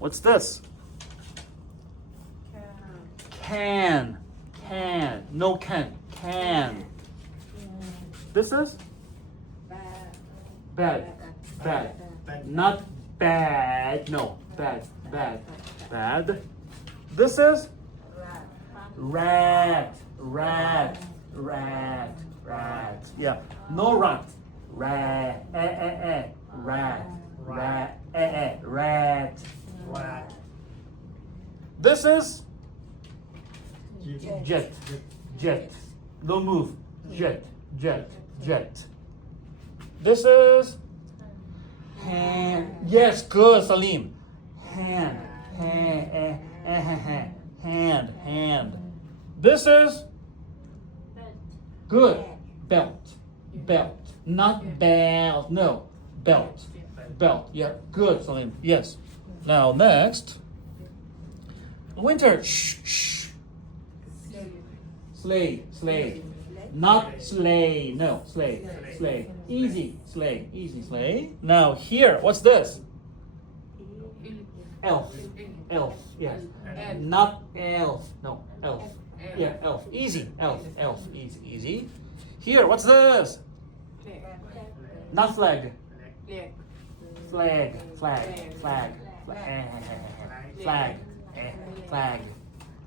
What's this? Can. No can. Can. This is? Bad. Not bad. No. Bad. This is? Rat. Yeah. No rat. Rat. Rat. This is? Jet. Don't move. Jet. This is? Hand. Yes, good, Salim. Hand. This is? Good. Belt. Not belt. No. Belt. Yeah, good, Salim. Yes. Now next. Winter. Shh. Sleigh. Not sleigh. No, sleigh. Easy sleigh. Now here, what's this? Elf. Yes. Not elf. No, elf. Yeah, elf. Easy. Elf. Easy. Here, what's this? Not flag. Flag.